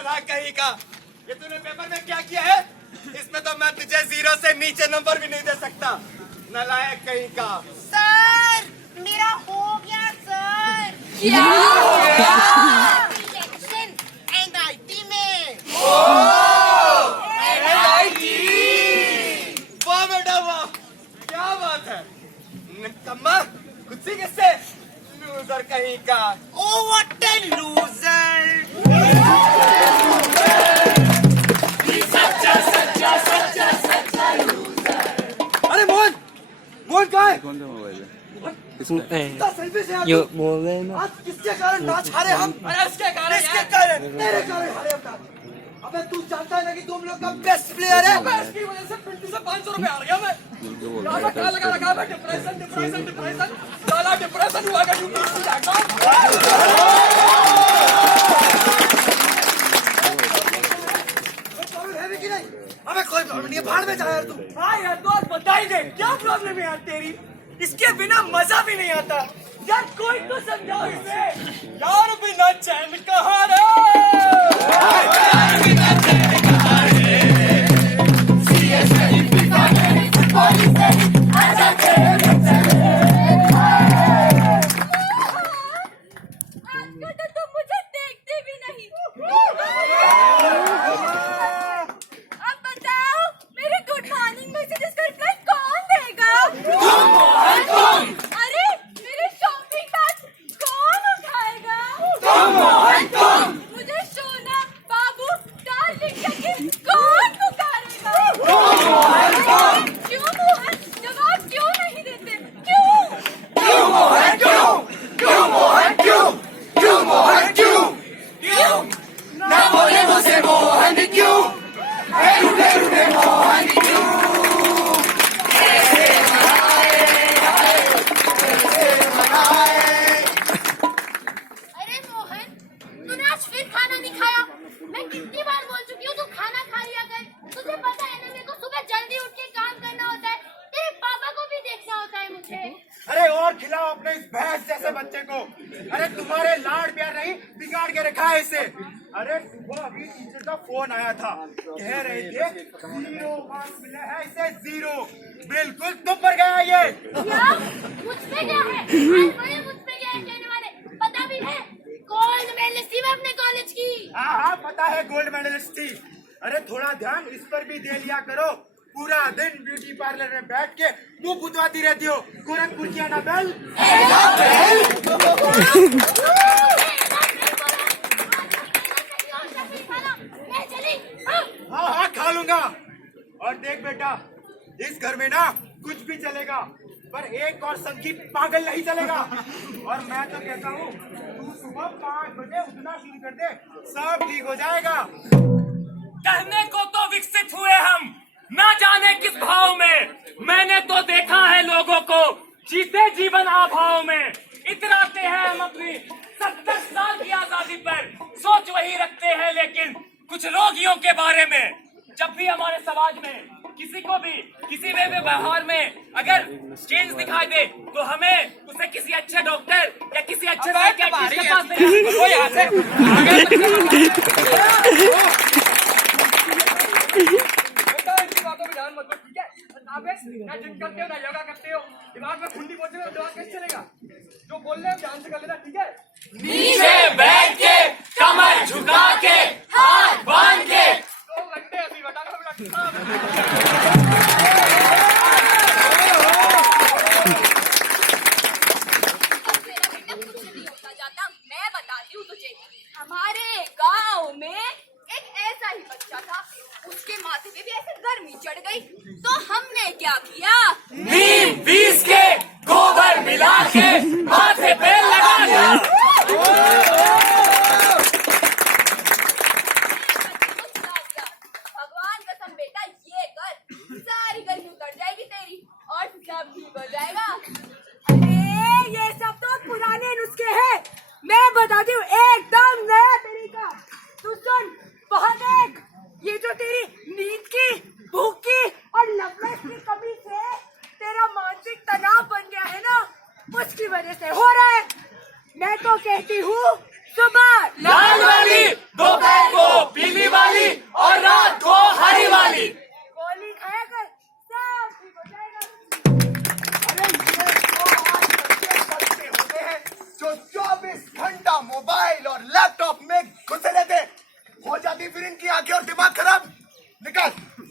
गधा कहीं का। ये तूने पेपर में क्या किया है? इसमें तो मैं तुझे 0 से नीचे नंबर भी नहीं दे सकता। नालायक कहीं का। सर मेरा हो गया सर। क्या हो गया? इलेक्शन एनआईटी में। एनआईटी। वाह बेटा वाह, क्या बात है। निकम्मा खुद से किससे? लूजर कहीं का। Oh what a loser. अरे मोहन, मोहन कहाँ है? कौन सा मोबाइल है? ये बोल रहे हैं ना। आज किसके कारण मैच हारे हम? अरे उसके कारण किसके कारण? तेरे कारण हारे हम। अबे तू जानता है ना कि तुम लोग का बेस्ट प्लेयर है। इसकी वजह से पिंटू से 500 रुपए हार गया मैं। यहाँ पे क्या लगा रखा है? डिप्रेशन साला डिप्रेशन हुआ का यूट्यूब है भी कि नहीं? अबे कोई प्रॉब्लम नहीं है, भाड़ में जा यार तू। हाँ यार तो आज बता ही दे क्या प्रॉब्लम है यार तेरी। इसके बिना मजा भी नहीं आता यार। कोई तो समझाओ इसे यार। बिना चैन कहाँ रे? आजकल तो तुम मुझे देखते भी नहीं। अब बताओ मेरे गुड मॉर्निंग मैसेजेस का रिप्लाई कौन देगा? अरे मेरे शॉपिंग बैग कौन उठाएगा? मुझे सोना बाबू डार्लिंग करके कौन पुकारेगा? क्यों मोहन जवाब क्यों नहीं देते? ना बोले मुझे मोहन क्यों? अरे मोहन तूने आज फिर खाना नहीं खाया। मैं कितनी बार बोल चुकी हूँ तू खाना खा लिया कर। तुझे पता है ना मेरे को सुबह जल्दी उठ के काम करना होता है। तेरे पापा को भी देखना होता है मुझे। अरे और खिलाओ अपने इस भैंस जैसे बच्चे को। अरे तुम्हारे लाड प्यार नहीं बिगाड़ के रखा है इसे। अरे सुबह अभी टीचर का फोन आया था, कह रहे थे 0 मार्क्स मिले हैं इसे 0। बिल्कुल तुम पर गया ये। क्या मुझ पे क्या है? आज बड़े मुझ पे क्या है कहने वाले। पता भी है गोल्ड मेडलिस्ट थी मैं अपने कॉलेज की। हाँ पता है गोल्ड मेडलिस्ट थी। अरे थोड़ा ध्यान इस पर भी दे लिया करो। पूरा दिन ब्यूटी पार्लर में बैठ के मुंह बुतवाती रहती हो। गोरखपुर की एनाबेल। हाँ खा लूंगा। और देख बेटा इस घर में ना कुछ भी चलेगा पर एक और संगीत पागल नहीं चलेगा। और मैं तो कहता हूँ तू सुबह 5 बजे उठना शुरू कर दे, सब ठीक हो जाएगा। कहने को तो विकसित हुए हम ना जाने किस भाव में। मैंने तो देखा है लोगों को जीते जीवन अभाव में। इतराते हैं हम अपनी 70 साल की आजादी पर। सोच वही रखते हैं लेकिन कुछ रोगियों के बारे में। जब भी हमारे समाज में किसी को भी किसी में व्यवहार में अगर चेंज दिखाई दे तो हमें उसे किसी अच्छे डॉक्टर या किसी अच्छे साइकियाट्रिस्ट के पास ले जाना। वो यहाँ से इनकी बातों में ध्यान मत दो, ठीक है? ना जिम करते हो ना योगा करते हो, दिमाग में खुंडी पहुंचे तो दिमाग कैसे चलेगा? जो बोल रहे हो ध्यान से कर लेना, ठीक है? नीचे बैठ के कमर झुका के हाथ बांध के तो लगते अभी बता मैं बताती हूँ तुझे। हमारे गांव में एक ऐसा ही बच्चा था। उसके माथे पे भी ऐसे गर्मी चढ़ गई तो हमने क्या किया? नीम पीस के गोबर मिला के माथे पे लगा दिया। भगवान कसम बेटा ये कर, सारी गर्मी उतर जाएगी तेरी और सब ठीक हो जाएगा। अरे ये सब तो पुराने नुस्खे हैं। मैं बताती हूँ एकदम नया तरीका। तू सुन बहुत देख। ये जो तेरी नींद की भूख की और लवनेस की कमी से तेरा मानसिक तनाव बन गया है ना, उसकी वजह फिर इनकी आंखें और दिमाग खराब। निकाल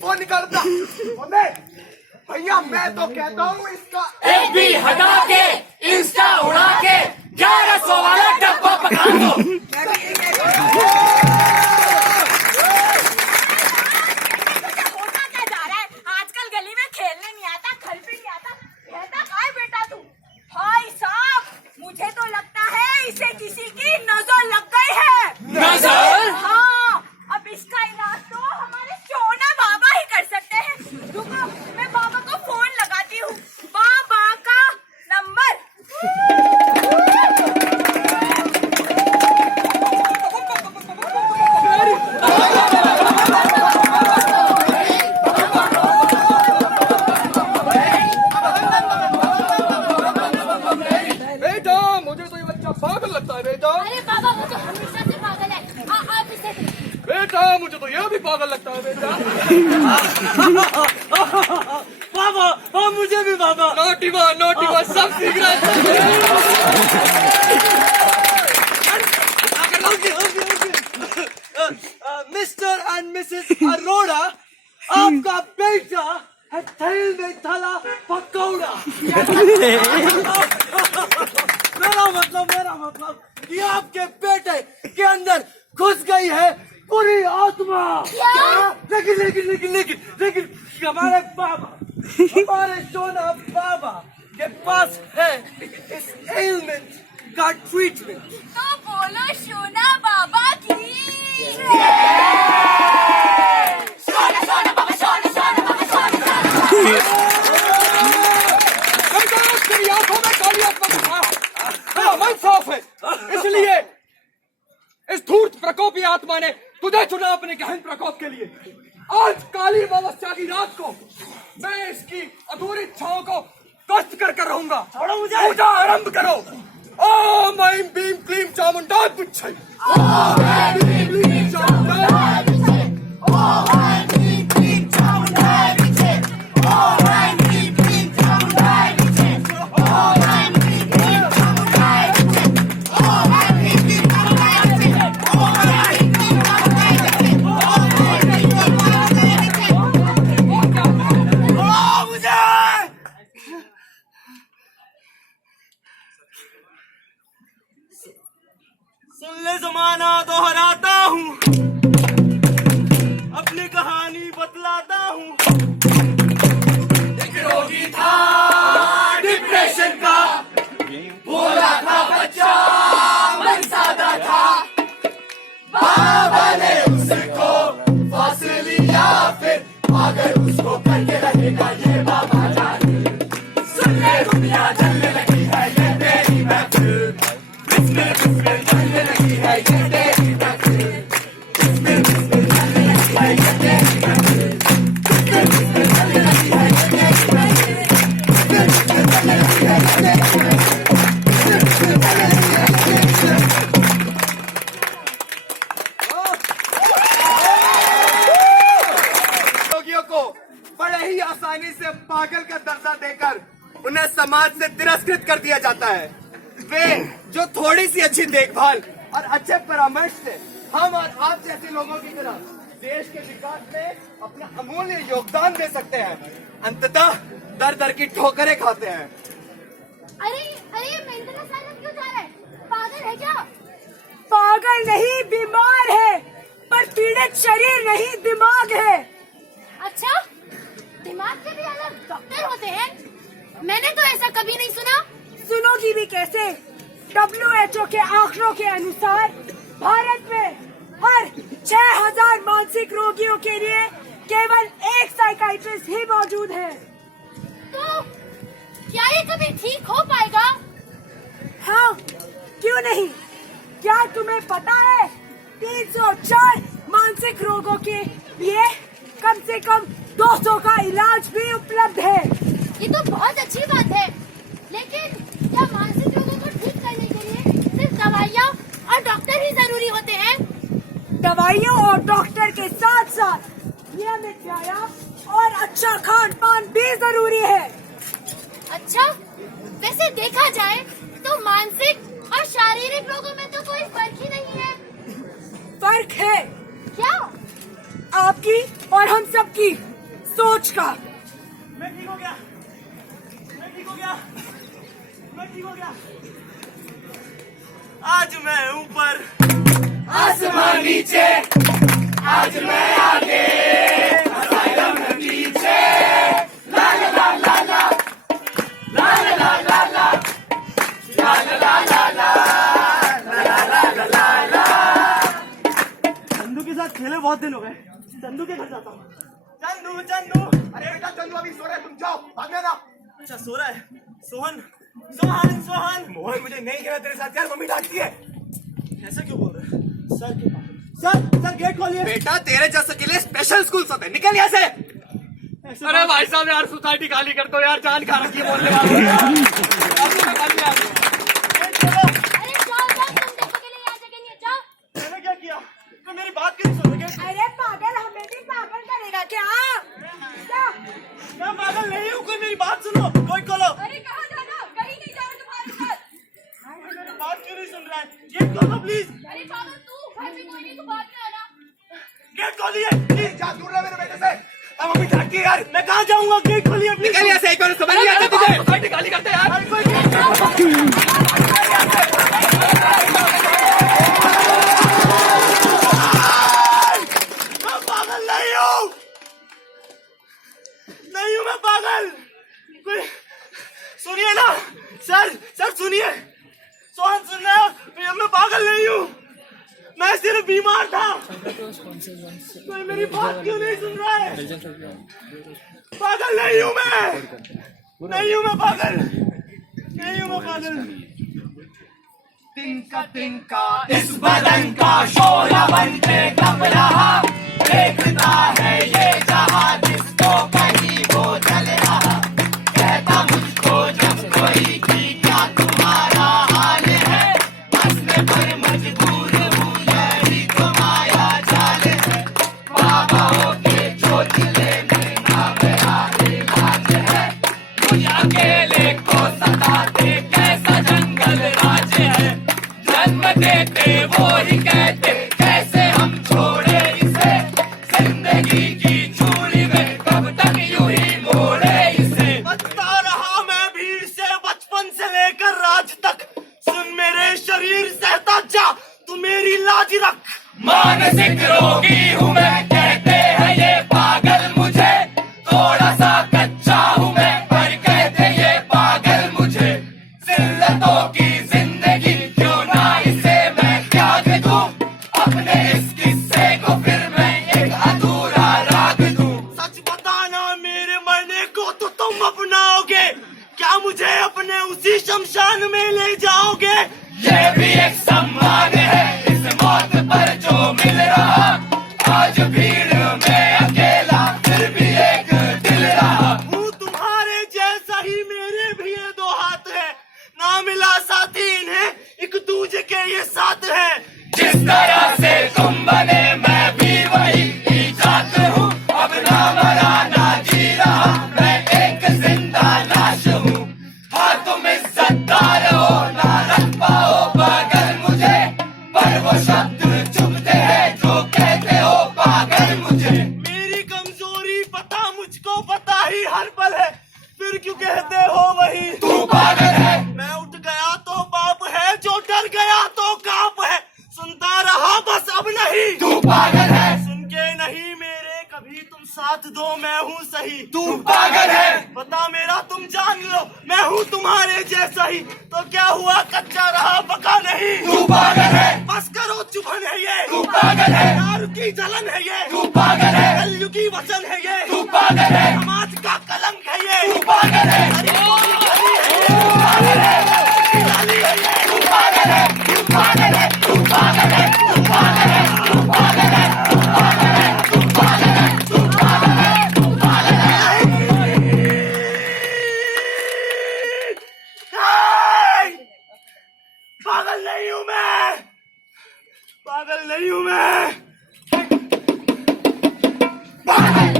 फोन, निकाल अपना फोन दे। भैया मैं तो कहता हूँ इसका FB हटा के इंस्टा उड़ा के 1100 वाला डब्बा पका दो। होता क्या जा रहा है? आजकल गली में खेलने नहीं आता, घर पे नहीं आता, कहता कहाँ है बेटा तू? भाई साहब, मुझे तो लगता है इसे किसी की नजर लग गई है। नजर? हाँ, अब इसका इलाज तो हमारे सोना बाबा ही कर सकते हैं। रुको, मैं बाबा को फोन लगाती हूँ। बाबा का नंबर। बेटा मुझे तो ये बच्चा पागल लगता है बेटा। अरे बाबा वो तो हमेशा से पागल है। आप इसे बेटा मुझे तो यह भी पागल लगता है बेटा। बाबा हाँ मुझे भी बाबा। नोटी माँ सब सीख रहा है। मिस्टर एंड मिसेस अरोड़ा, आपका बेटा है थैल में थला पकौड़ा। मेरा मतलब कि आपके बेटे के अंदर घुस गई है पूरी आत्मा। लेकिन हमारे सोना बाबा के पास है इस एलिमेंट का ट्रीटमेंट। तो बोलो सोना बाबा की। तेरी आंखों में काली आत्मा का मन साफ है, इसलिए इस धूर्त प्रकोपी आत्मा ने तुझे चुना अपने गहन प्रकोप के लिए। आज काली अमावस्या की रात को मैं इसकी अधूरी इच्छाओं को कष्ट कर रहूंगा। पूजा आरंभ करो। ओम ऐं बीम क्लीम चामुंडा पुच्छै। ओम ऐं बीम क्लीम चामुंडा पुच्छै। ओम ऐं बीम क्लीम चामुंडा पुच्छै। ओम ऐं बीम क्लीम चामुंडा पुच्छै। ओम ऐं बीम क्लीम चामुंडा पुच्छै। ओम ऐं बीम क्लीम चामुंडा पुच्छै। ओम ऐं बीम क्लीम सुन ले जमाना दोहराता हूँ, अपनी कहानी बतलाता हूँ। एक रोगी था डिप्रेशन का, भोला था बच्चा मन सादा था। बाबा ने उसको फांसी लिया, फिर अगर उसको करके रहेगा ये बाबा जाने। सुन ले दुनिया जलने लगी है ये तेरी महफिल, इसमें चलने लगी है ये तेरी महफिल, इसमें चलने लगी है ये तेरी महफिल, इसमें चलने लगी है ये तेरी महफिल, इसमें चलने लगी है ये तेरी महफिल, इसमें चलने लगी है ये तेरी महफिल। रोगियों को बड़े ही आसानी से पागल का दर्जा देकर उन्हें समाज से तिरस्कृत कर दिया जाता है। वे जो थोड़ी सी अच्छी देखभाल और अच्छे परामर्श से हम और आप जैसे लोगों की तरह देश के विकास में अपना अमूल्य योगदान दे सकते हैं, अंततः दर दर की ठोकरें खाते हैं। अरे ये मेंटल असाइलम क्यों जा रहा है? पागल है क्या? पागल नहीं, बीमार है, पर पीड़ित शरीर नहीं दिमाग है। अच्छा, दिमाग के भी अलग डॉक्टर होते हैं? मैंने तो ऐसा कभी नहीं सुना। सुनोगी भी कैसे? WHO के आंकड़ों के अनुसार भारत में हर 6000 मानसिक रोगियों के लिए केवल एक साइकाइट्रिस्ट ही मौजूद है। तो क्या ये कभी ठीक हो पाएगा? हाँ, क्यों नहीं? क्या तुम्हें पता है 304 मानसिक रोगों के लिए कम से कम 200 का इलाज भी उपलब्ध है। ये तो बहुत अच्छी बात है, लेकिन क्या मानसिक रोगों को ठीक करने के लिए सिर्फ दवाइयाँ और डॉक्टर ही जरूरी होते हैं? दवाइयों और डॉक्टर के साथ साथ नियमित व्यायाम और अच्छा खान पान भी जरूरी है। अच्छा, वैसे देखा जाए तो मानसिक और शारीरिक रोगों में तो कोई फर्क ही नहीं है। फर्क है। क्या? आपकी और हम सबकी सोच का। मैं ठीक हो गया, मैं ठीक हो गया, मैं ठीक हो गया। आज मैं ऊपर, आसमान नीचे, आज मैं आगे, असाइलम में पीछे, ला ला ला ला ला, ला ला ला ला ला, ला ला ला ला ला, ला ला ला ला ला। चंदू के साथ खेले बहुत दिन हो गए, चंदू के घर जाता हूँ। चंदू चंदू, अरे बेटा चंदू अभी सो रहा है, तुम जाओ, भाग जाना। अच्छा सो रहा है, सोहन सोहन सोहन। मोहन मुझे नहीं खेलना तेरे साथ यार, मम्मी डांटती है। ऐसा क्यों बोल रहे हैं? सर के पास, सर गेट खोलिए। बेटा तेरे जैसे के लिए स्पेशल स्कूल होते हैं, निकल यहाँ से। अरे भाई साहब यार सोसाइटी खाली कर दो यार, जान खा रखी है बोलने वाले। अरे जाओ जाओ, तुम देखो के लिए यहाँ जगह नहीं है, जाओ। मैंने क्या किया? तो मेरी बात क्यों नहीं सुन रहे? अरे पागल, हमें भी पागल करेगा क्या? क्या? मैं पागल नहीं हूँ, कोई मेरी बात सुनो, कोई खोलो। अरे कहाँ जाना? कहीं नहीं जाना तुम्हारे साथ। मेरी बात क्यों नहीं सुन रहा है? गेट खोलो प्लीज। अरे पागल तू, घर पे कोई नहीं, तू बाद में आना। गेट खोलिए प्लीज, जा दूर रह मेरे बेटे से। अब मम्मी डांटती है यार, मैं कहाँ जाऊँगा? गेट खोलिए प्लीज। निकल यहाँ से, एक बार समझ नहीं आता तुझे? सोसाइटी खाली करते यार। अरे कोई गेट मैं पागल नहीं हूँ, नहीं हूँ मैं पागल। कोई सुनिए ना सर, सर सुनिए, सोहन सुन रहे हो? मैं पागल नहीं हूँ, मैं सिर्फ बीमार था। कोई मेरी बात क्यों नहीं सुन रहा है? पागल नहीं हूँ मैं, नहीं हूँ मैं पागल, नहीं हूँ मैं पागल। तिनका तिनका इस बदन का शोला बनके कब रहा, देखता है ये जहां जिसको कहीं वो चल रहा। कहता मुझको जब कोई कि क्या तुम्हारा हाल है, हंसने पर मजबूर हूँ यही तो माया जाल है। बाबाओं के चोचले में ना मेरा इलाज है, मुझ अकेले को सताते कैसा जंगल राज है। जन्म देते वो ही कहते कैसे हम छोड़े इसे, जिंदगी की चूड़ी में कब तक यूं ही मोड़े इसे। बचता रहा मैं भीड़ से बचपन से लेकर आज तक, सुन मेरे शरीर से जा, तू मेरी लाज रख। मानसिक रोगी हूँ मैं, कहते हैं ये पागल मुझे, थोड़ा सा कच्चा हूँ मैं पर कहते ये पागल मुझे। जिल्लतों की जिंदगी क्यों ना इसे मैं त्याग दूं, अपने इस किस्से को फिर मैं एक अधूरा राग दूं। सच बताना मेरे मरने को तो तुम अपनाओगे, क्या मुझे अपने उसी शमशान में ले जाओगे? ये भी एक सम्मान है इस मौत पर जो मिल रहा, आज भीड़ में अकेला फिर भी एक दिल रहा। हूँ तुम्हारे जैसा ही, मेरे भी ये दो हाथ है, ना मिला साथी इन्हें एक दूजे के ये साथ है। जिस तरह से तुम बने मैं भी वही इजात हूँ, अब ना मरा ना जी रहा मैं एक जिंदा लाश हूँ। हाँ तुम इज्जतदार हो ना रख पाओ बगल मुझे, पर वो शब्द चुभते हैं जो कहते हो पागल मुझे। मेरी कमजोरी पता मुझको पता ही हर पल है, फिर क्यों कहते हो वही तू पागल है। मैं उठ गया तो पाप है, जो डर गया तो काप है, सुनता रहा बस अब नहीं। तू पागल है, सुन के नहीं मेरे कभी तुम साथ दो, मैं हूँ सही। तू पागल है, पता मेरा तुम जान लो, मैं हूँ तुम्हारे जैसा ही, तो क्या हुआ कच्चा रहा पका नहीं। तू पागल है, बस करो चुभन है ये, तू पागल है, दारू की जलन है ये, तू पागल है, कलयुग की वचन है ये, तू पागल है, समाज का कलंक है ये, तू पागल है, गरीबों की गली है ये, तू पागल है, की गली है ये, तू पागल है, तू पागल है, तू पागल है, तू पागल है, तू पागल है, तू पागल है, तू पागल है, तू पागल है, तू पागल है। हाय! पागल नहीं हूँ मैं, पागल नहीं हूँ मैं। पागल,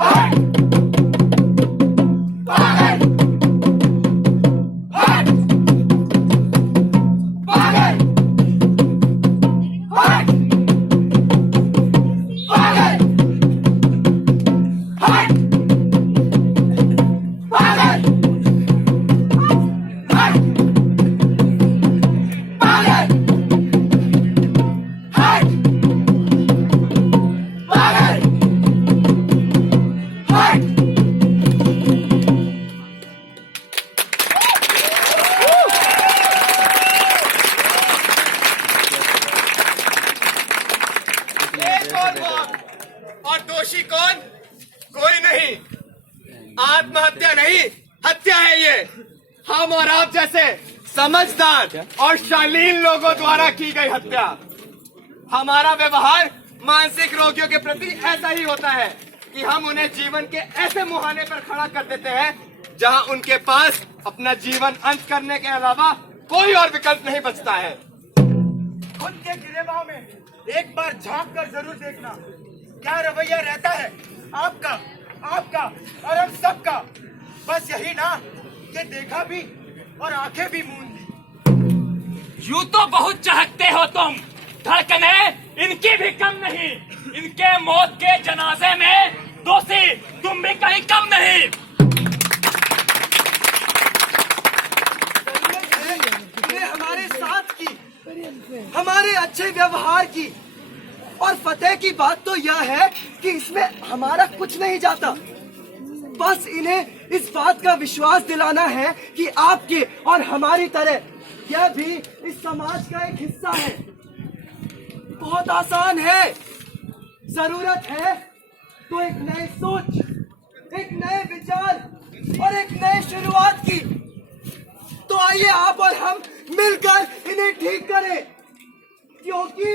हाय, पागल, हाय, पागल, हाय, कौन हो आप और दोषी कौन? कोई नहीं। आत्महत्या नहीं, हत्या है ये। हम और आप जैसे समझदार और शालीन लोगों द्वारा की गई हत्या। हमारा व्यवहार मानसिक रोगियों के प्रति ऐसा ही होता है कि हम उन्हें जीवन के ऐसे मुहाने पर खड़ा कर देते हैं जहां उनके पास अपना जीवन अंत करने के अलावा कोई और विकल्प नहीं बचता है। खुद के गिरेबान में एक बार झांक कर जरूर देखना, क्या रवैया रहता है आपका और हम सबका। बस यही ना कि देखा भी और आंखें भी मूंद ली। यूं तो बहुत चाहते हो तुम, धड़कने इनकी भी कम नहीं। इनके मौत के जनाजे में दोषी तुम भी कहीं कम नहीं। इन्हें हमारे साथ की, हमारे अच्छे व्यवहार की और फतेह की बात तो यह है कि इसमें हमारा कुछ नहीं जाता। बस इन्हें इस बात का विश्वास दिलाना है कि आपके और हमारी तरह यह भी इस समाज का एक हिस्सा है। बहुत आसान है। जरूरत है तो एक नई सोच, एक नए विचार और एक नई शुरुआत की। तो आइए आप और हम मिलकर इन्हें ठीक करें, क्योंकि